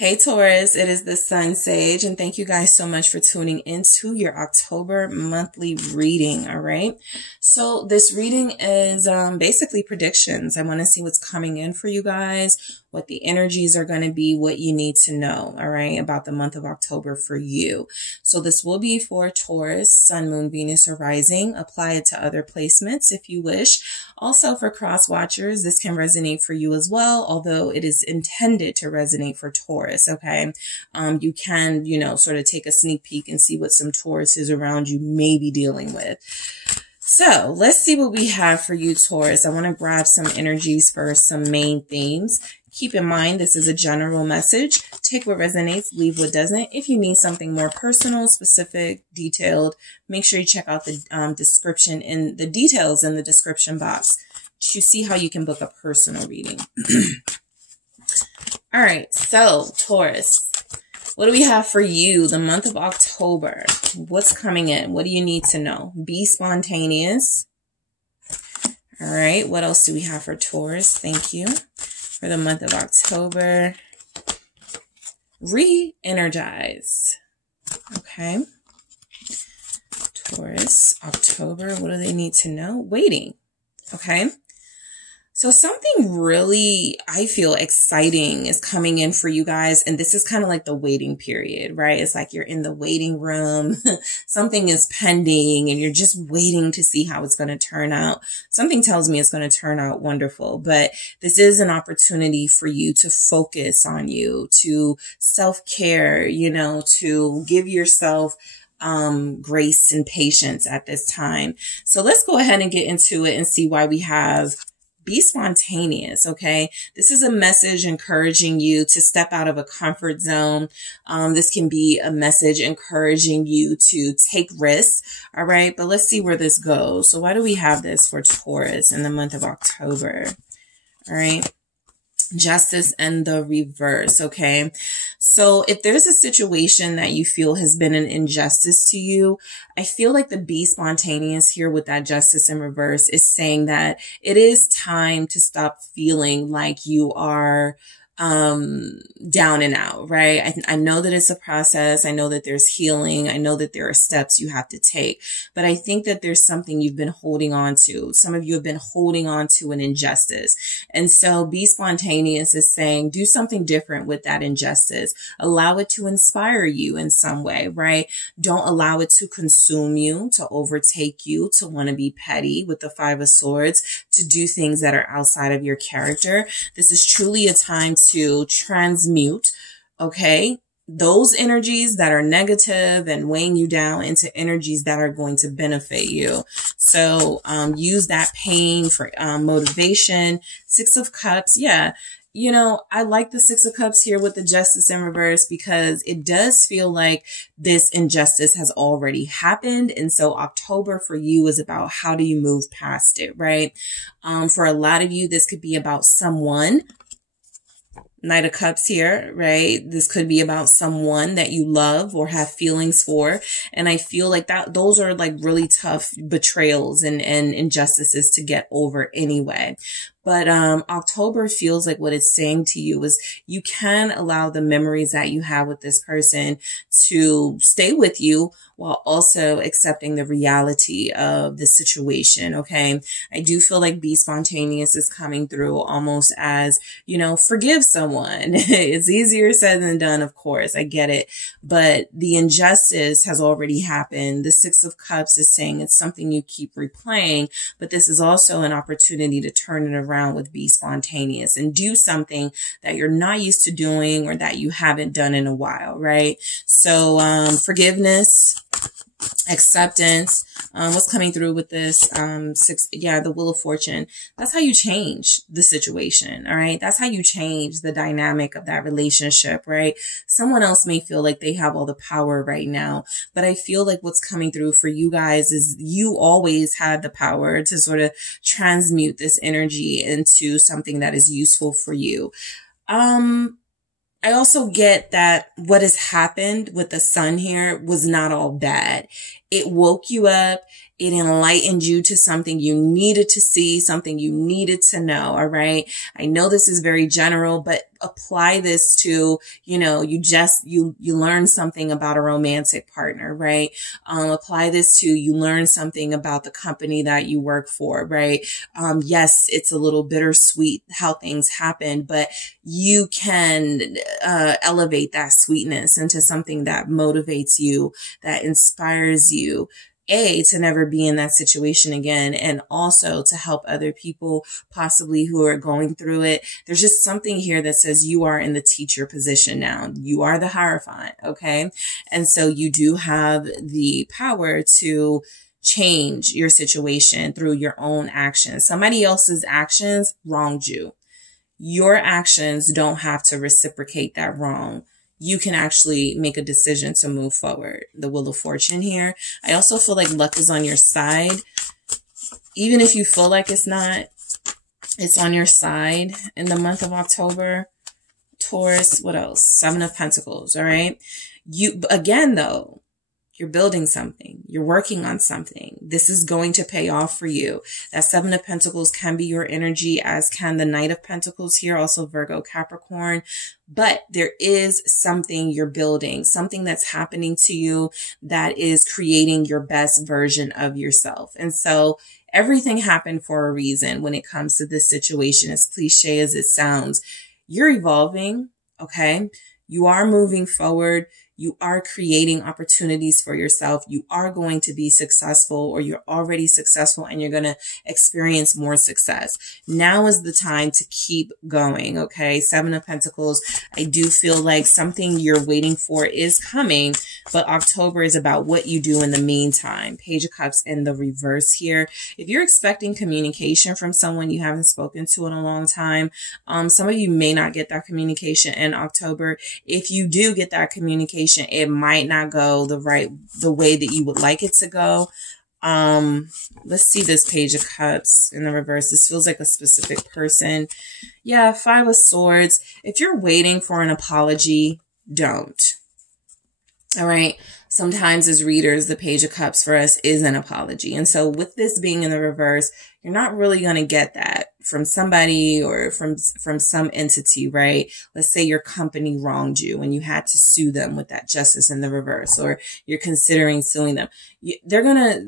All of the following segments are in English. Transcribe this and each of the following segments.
Hey Taurus, it is the Sun Sage, and thank you guys so much for tuning into your October monthly reading, all right? So this reading is basically predictions. I want to see what's coming in for you guys, what the energies are going to be, what you need to know, all right, about the month of October for you. So this will be for Taurus, Sun, Moon, Venus, or Rising. Apply it to other placements if you wish. Also for cross watchers, this can resonate for you as well, although it is intended to resonate for Taurus, okay? You can, sort of take a sneak peek and see what some Tauruses around you may be dealing with. So let's see what we have for you, Taurus. I want to grab some energies for some main themes. Keep in mind, this is a general message. Take what resonates, leave what doesn't. If you need something more personal, specific, detailed, make sure you check out the description in the details in the description box to see how you can book a personal reading. All right, so Taurus, what do we have for you the month of October? What's coming in? What do you need to know? Be spontaneous. All right, what else do we have for Taurus? Thank you. For the month of October, re-energize. Okay. Taurus, October, what do they need to know? Waiting. Okay. So something really, I feel, exciting is coming in for you guys. And this is kind of like the waiting period, right? It's like you're in the waiting room. Something is pending and you're just waiting to see how it's going to turn out. Something tells me it's going to turn out wonderful, but this is an opportunity for you to focus on you, to self-care, to give yourself grace and patience at this time. So let's go ahead and get into it and see why we have be spontaneous, okay? This is a message encouraging you to step out of a comfort zone. This can be a message encouraging you to take risks, all right? But let's see where this goes. So why do we have this for Taurus in the month of October? All right. Justice and the reverse, okay? So if there's a situation that you feel has been an injustice to you, I feel like the be spontaneous here with that justice in reverse is saying that it is time to stop feeling like you are down and out, right? I know that it's a process. I know that there's healing. I know that there are steps you have to take, but I think that there's something you've been holding on to. Some of you have been holding on to an injustice. And so be spontaneous is saying, do something different with that injustice. Allow it to inspire you in some way, right? Don't allow it to consume you, to overtake you, to want to be petty with the Five of Swords, to do things that are outside of your character. This is truly a time to transmute, okay, those energies that are negative and weighing you down into energies that are going to benefit you. So use that pain for motivation. Six of Cups, yeah. I like the Six of Cups here with the Justice in reverse because it does feel like this injustice has already happened. And so October for you is about how do you move past it, right? For a lot of you, this could be about someone. Knight of Cups here, right? This could be about someone that you love or have feelings for. And I feel like those are like really tough betrayals and injustices to get over anyway. But October feels like what it's saying to you is you can allow the memories that you have with this person to stay with you while also accepting the reality of the situation, okay? I do feel like be spontaneous is coming through almost as, forgive someone. It's easier said than done, of course. I get it. But the injustice has already happened. The Six of Cups is saying it's something you keep replaying, but this is also an opportunity to turn it around with be spontaneous and do something that you're not used to doing or that you haven't done in a while, right? So forgiveness, acceptance, what's coming through with this the Wheel of Fortune. That's how you change the situation, all right? That's how you change the dynamic of that relationship, right? Someone else may feel like they have all the power right now, but I feel like what's coming through for you guys is you always had the power to sort of transmute this energy into something that is useful for you. I also get that what has happened with the Sun here was not all bad. It woke you up. It enlightened you to something you needed to see, something you needed to know. All right. I know this is very general, but apply this to, you learn something about a romantic partner, right? Apply this to, you learn something about the company that you work for, right? Yes, it's a little bittersweet how things happen, but you can elevate that sweetness into something that motivates you, that inspires you, to never be in that situation again, and also to help other people possibly who are going through it. There's just something here that says you are in the teacher position now. You are the Hierophant, okay? And so you do have the power to change your situation through your own actions. Somebody else's actions wronged you. Your actions don't have to reciprocate that wrong. You can actually make a decision to move forward. The Wheel of Fortune here. I also feel like luck is on your side. Even if you feel like it's not, it's on your side in the month of October. Taurus, what else? Seven of Pentacles, all right? Again, though, you're building something. You're working on something. This is going to pay off for you. That Seven of Pentacles can be your energy, as can the Knight of Pentacles here, also Virgo, Capricorn. But there is something you're building, something that's happening to you that is creating your best version of yourself. And so everything happened for a reason when it comes to this situation, as cliche as it sounds. You're evolving, okay? You are moving forward. You are creating opportunities for yourself. You are going to be successful, or you're already successful, and you're going to experience more success. Now is the time to keep going. Okay. Seven of Pentacles. I do feel like something you're waiting for is coming, but October is about what you do in the meantime. Page of Cups in the reverse here. If you're expecting communication from someone you haven't spoken to in a long time, some of you may not get that communication in October. If you do get that communication, it might not go the way that you would like it to go. Let's see this Page of Cups in the reverse. This feels like a specific person. Yeah, Five of Swords. If you're waiting for an apology, don't. All right. Sometimes as readers, the Page of Cups for us is an apology. And so with this being in the reverse, you're not really going to get that from somebody or from some entity, right? Let's say your company wronged you and you had to sue them with that Justice in the reverse, or you're considering suing them. They're gonna,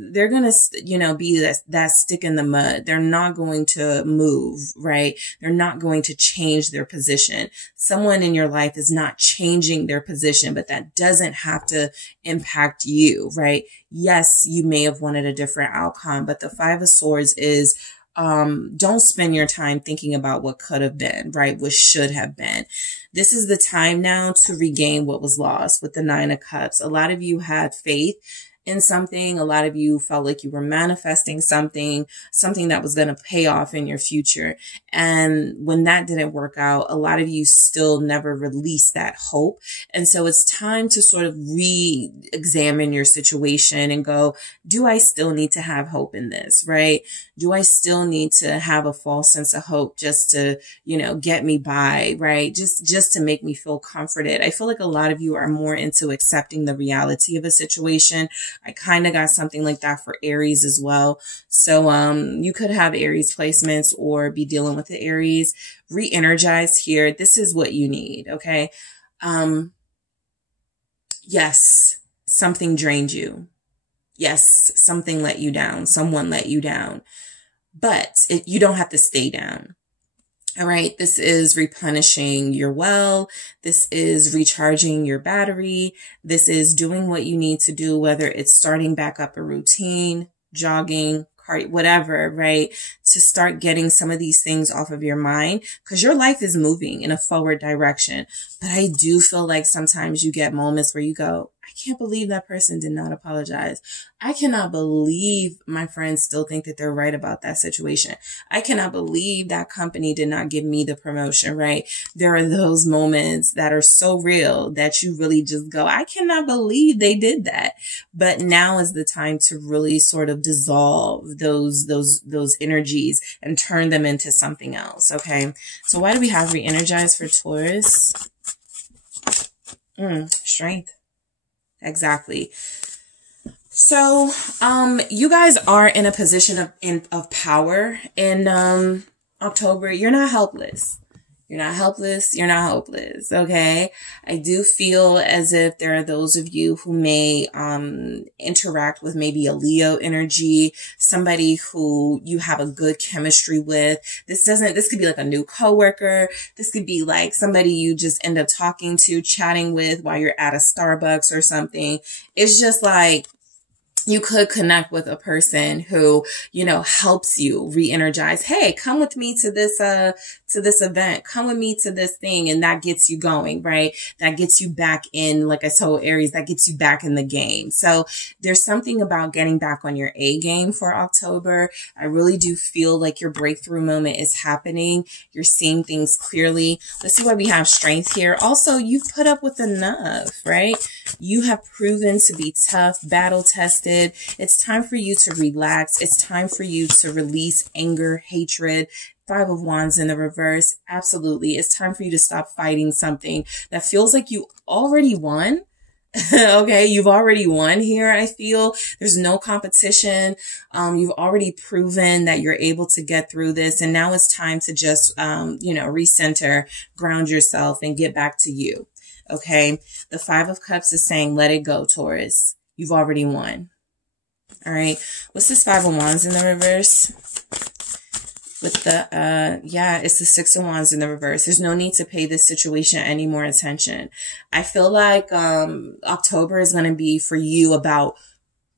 be that stick in the mud. They're not going to move, right? They're not going to change their position. Someone in your life is not changing their position, but that doesn't have to impact you, right? Yes, you may have wanted a different outcome, but the Five of Swords is, don't spend your time thinking about what could have been, right? What should have been. This is the time now to regain what was lost with the Nine of Cups. A lot of you had faith in something. A lot of you felt like you were manifesting something that was going to pay off in your future. And when that didn't work out, a lot of you still never released that hope. And so it's time to sort of re-examine your situation and go, do I still need to have hope in this, right? Do I still need to have a false sense of hope just to, get me by, right? Just to make me feel comforted. I feel like a lot of you are more into accepting the reality of a situation. I kind of got something like that for Aries as well. So, you could have Aries placements or be dealing with the Aries. Re-energize here. This is what you need. Okay. Yes, something drained you. Yes, something let you down. Someone let you down, but you don't have to stay down. All right. This is replenishing your well. This is recharging your battery. This is doing what you need to do, whether it's starting back up a routine, jogging, whatever, right? To start getting some of these things off of your mind, because your life is moving in a forward direction. But I do feel like sometimes you get moments where you go, I can't believe that person did not apologize. I cannot believe my friends still think that they're right about that situation. I cannot believe that company did not give me the promotion, right? There are those moments that are so real that you really just go, I cannot believe they did that. But now is the time to really sort of dissolve those energies and turn them into something else. Okay. So why do we have re-energize for Taurus? Strength. Exactly. So, you guys are in a position of power in, October. You're not helpless. You're not helpless. You're not hopeless. Okay. I do feel as if there are those of you who may, interact with maybe a Leo energy, somebody who you have a good chemistry with. This could be like a new coworker. This could be like somebody you just end up talking to, chatting with while you're at a Starbucks or something. It's just like, you could connect with a person who, you know, helps you re-energize. Hey, come with me to this event. Come with me to this thing. And that gets you going, right? That gets you back in, like I told Aries, that gets you back in the game. So there's something about getting back on your A game for October. I really do feel like your breakthrough moment is happening. You're seeing things clearly. Let's see why we have strength here. Also, you've put up with enough, right? You have proven to be tough, battle tested. It's time for you to relax. It's time for you to release anger, hatred. Five of Wands in the reverse. Absolutely. It's time for you to stop fighting something that feels like you already won. Okay. You've already won here. I feel there's no competition. You've already proven that you're able to get through this. And now it's time to just, recenter, ground yourself and get back to you. Okay. The Five of Cups is saying, let it go, Taurus. You've already won. All right. What's this Five of Wands in the reverse? With the, it's the Six of Wands in the reverse. There's no need to pay this situation any more attention. I feel like, October is going to be for you about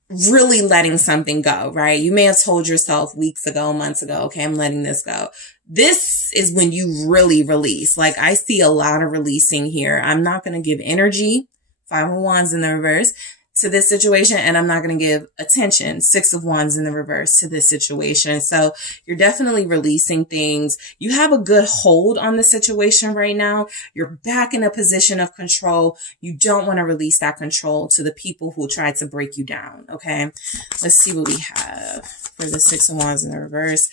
really letting something go, right? You may have told yourself weeks ago, months ago, okay, I'm letting this go. This is when you really release. Like, I see a lot of releasing here. I'm not going to give energy, Five of Wands in the reverse, to this situation, and I'm not going to give attention, Six of Wands in the reverse, to this situation. So you're definitely releasing things. You have a good hold on the situation right now. You're back in a position of control. You don't want to release that control to the people who tried to break you down. Okay. Let's see what we have for the Six of Wands in the reverse.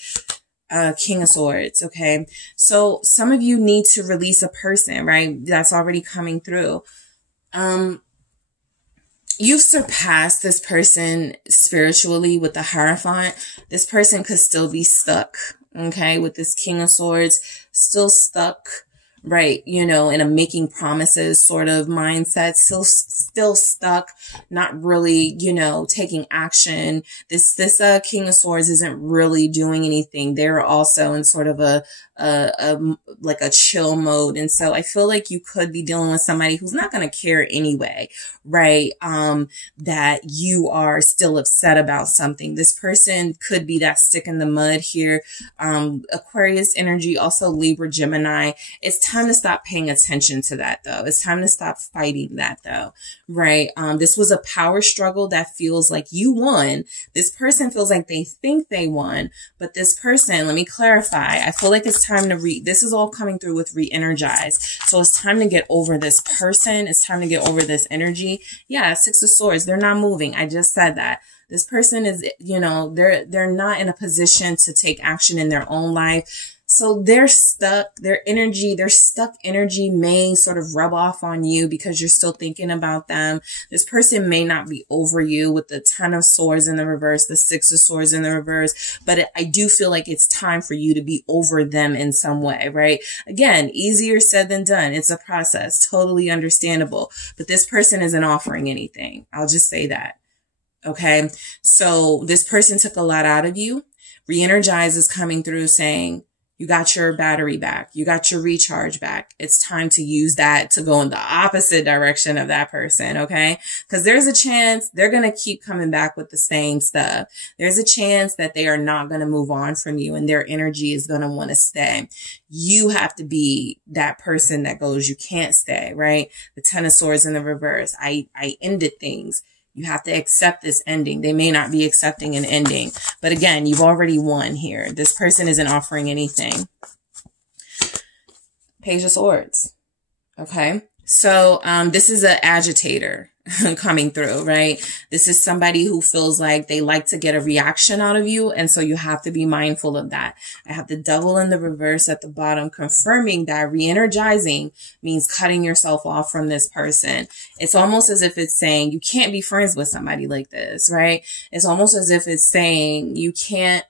King of Swords. Okay. So some of you need to release a person, right? That's already coming through. You've surpassed this person spiritually with the Hierophant. This person could still be stuck, okay, with this King of Swords, still stuck, right, you know, in a making promises sort of mindset, still stuck, not really, you know, taking action. This King of Swords isn't really doing anything. They're also in sort of like a chill mode. And so I feel like you could be dealing with somebody who's not going to care anyway, right? That you are still upset about something. This person could be that stick in the mud here. Aquarius energy, also Libra, Gemini. It's time to stop paying attention to that though. It's time to stop fighting that though, right? This was a power struggle that feels like you won. This person feels like they think they won, but this person, let me clarify. I feel like it's time to this is all coming through with re-energize. So it's time to get over this person. It's time to get over this energy. Yeah, Six of Swords, they're not moving. I just said that. This person is, you know, they're not in a position to take action in their own life. So they're stuck. Their stuck energy may sort of rub off on you because you're still thinking about them. This person may not be over you with the Ten of Swords in the reverse, the Six of Swords in the reverse, but I do feel like it's time for you to be over them in some way, right? Again, easier said than done. It's a process, totally understandable, but this person isn't offering anything. I'll just say that. Okay. So this person took a lot out of you. Re-energize is coming through saying, you got your battery back. You got your recharge back. It's time to use that to go in the opposite direction of that person. Okay. Because there's a chance they're going to keep coming back with the same stuff. There's a chance that they are not going to move on from you and their energy is going to want to stay. You have to be that person that goes, you can't stay, right? The Ten of Swords in the reverse. I ended things. You have to accept this ending. They may not be accepting an ending, but again, you've already won here. This person isn't offering anything. Page of Swords. Okay. So, this is an agitator. coming through, right? This is somebody who feels like they like to get a reaction out of you. And so you have to be mindful of that. I have the Devil in the reverse at the bottom, confirming that re-energizing means cutting yourself off from this person. It's almost as if it's saying you can't be friends with somebody like this, right? It's almost as if it's saying you can't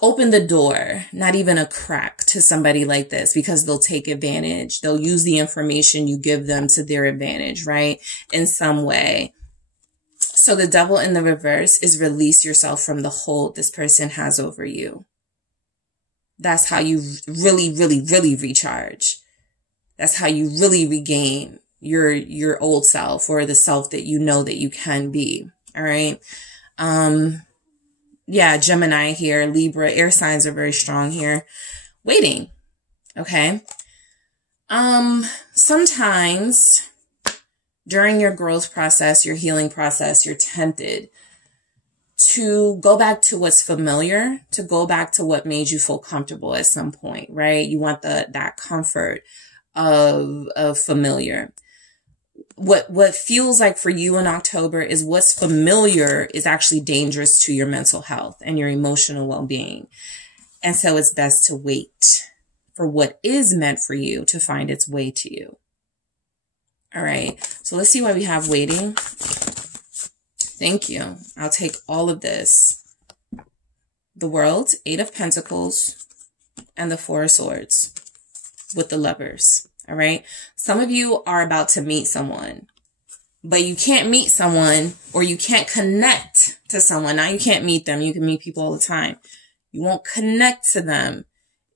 open the door, not even a crack, to somebody like this, because they'll take advantage. They'll use the information you give them to their advantage, right? In some way. So the Devil in the reverse is release yourself from the hold this person has over you. That's how you really, really, really recharge. That's how you really regain your old self, or the self that you know that you can be. All right. Yeah, Gemini here, Libra, air signs are very strong here. Waiting. Okay. Sometimes during your growth process, your healing process, you're tempted to go back to what's familiar, to go back to what made you feel comfortable at some point, right? You want that comfort of familiar. What feels like for you in October is what's familiar is actually dangerous to your mental health and your emotional well-being. And so it's best to wait for what is meant for you to find its way to you. All right. So let's see why we have waiting. Thank you. I'll take all of this. The World, 8 of Pentacles, and the 4 of Swords with the Lovers. All right. Some of you are about to meet someone, but you can't meet someone, or you can't connect to someone. Now you can't meet them. You can meet people all the time. You won't connect to them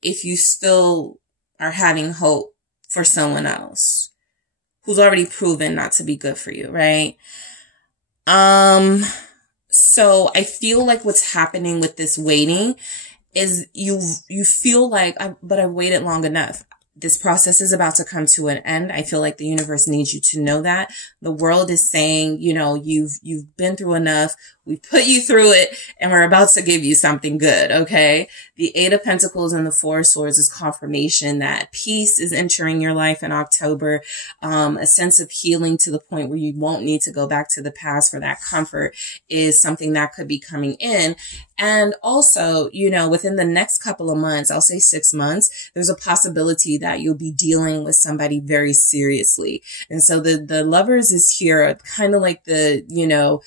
if you still are having hope for someone else who's already proven not to be good for you. Right. So I feel like what's happening with this waiting is you feel like, but I've waited long enough. This process is about to come to an end. I feel like the universe needs you to know that. The world is saying, you know, you've been through enough. We put you through it, and we're about to give you something good. Okay. The 8 of Pentacles and the 4 of Swords is confirmation that peace is entering your life in October. A sense of healing to the point where you won't need to go back to the past for that comfort is something that could be coming in. And also, you know, within the next couple of months, I'll say 6 months, there's a possibility that you'll be dealing with somebody very seriously. And so the Lovers is here, kind of like the, you know,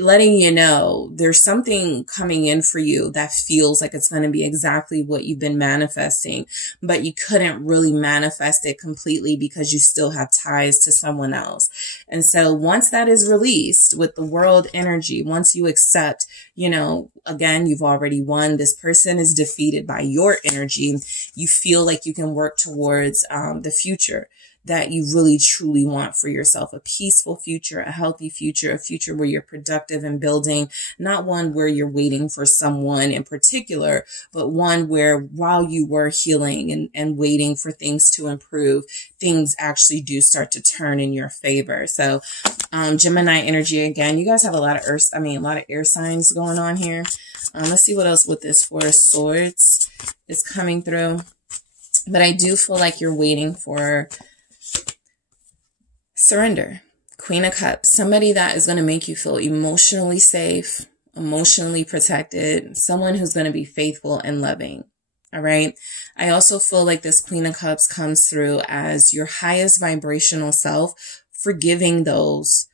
letting you know there's something coming in for you that feels like it's going to be exactly what you've been manifesting, but you couldn't really manifest it completely because you still have ties to someone else. And so once that is released with the World energy, once you accept, you know, again, you've already won. This person is defeated by your energy. You feel like you can work towards the future that you really truly want for yourself, a peaceful future, a healthy future, a future where you're productive and building, not one where you're waiting for someone in particular, but one where while you were healing and waiting for things to improve, things actually do start to turn in your favor. So, Gemini energy again, you guys have a lot of a lot of air signs going on here. Let's see what else with this 4 of Swords is coming through. But I do feel like you're waiting for surrender. Queen of Cups, somebody that is going to make you feel emotionally safe, emotionally protected, someone who's going to be faithful and loving. All right. I also feel like this Queen of Cups comes through as your highest vibrational self, forgiving those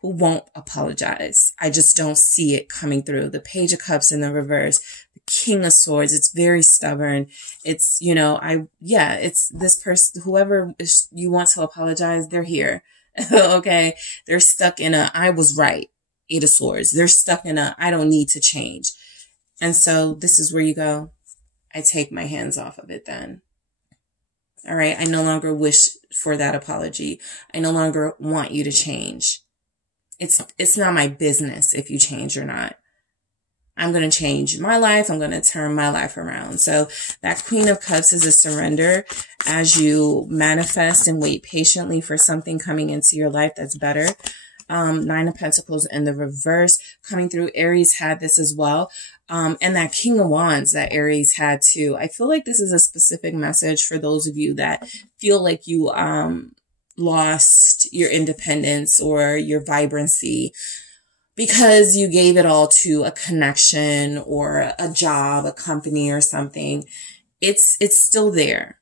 who won't apologize. I just don't see it coming through. The Page of Cups in the reverse, the King of Swords. It's very stubborn. It's, you know, it's this person, whoever you want to apologize, they're here. Okay. They're stuck in I was right. 8 of Swords. They're stuck in I don't need to change. And so this is where you go, I take my hands off of it then. All right. I no longer wish for that apology. I no longer want you to change. It's not my business if you change or not. I'm going to change my life. I'm going to turn my life around. So that Queen of Cups is a surrender as you manifest and wait patiently for something coming into your life that's better. 9 of Pentacles in the reverse coming through. Aries had this as well. And that King of Wands that Aries had too. I feel like this is a specific message for those of you that feel like you lost lost your independence or your vibrancy because you gave it all to a connection or a job, a company or something. It's still there.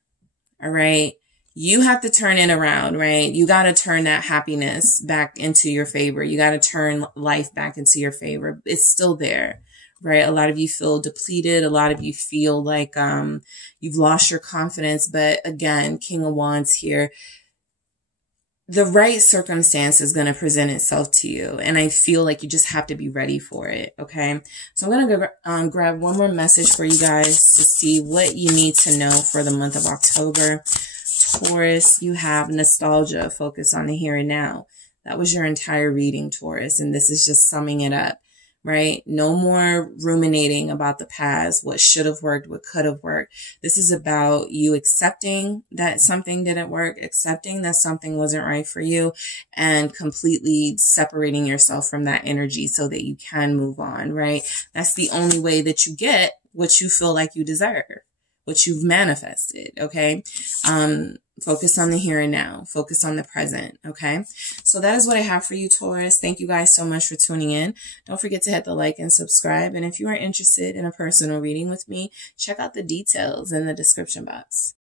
All right. You have to turn it around, right? You got to turn that happiness back into your favor. You got to turn life back into your favor. It's still there, right? A lot of you feel depleted. A lot of you feel like, you've lost your confidence. But again, King of Wands here, the right circumstance is going to present itself to you. And I feel like you just have to be ready for it. Okay. So I'm going to grab one more message for you guys to see what you need to know for the month of October. Taurus, you have nostalgia, focus on the here and now. That was your entire reading, Taurus. And this is just summing it up, right? No more ruminating about the past, what should have worked, what could have worked. This is about you accepting that something didn't work, accepting that something wasn't right for you, and completely separating yourself from that energy so that you can move on, right? That's the only way that you get what you feel like you deserve, what you've manifested, okay? Focus on the here and now. Focus on the present, okay? So that is what I have for you, Taurus. Thank you guys so much for tuning in. Don't forget to hit the like and subscribe. And if you are interested in a personal reading with me, check out the details in the description box.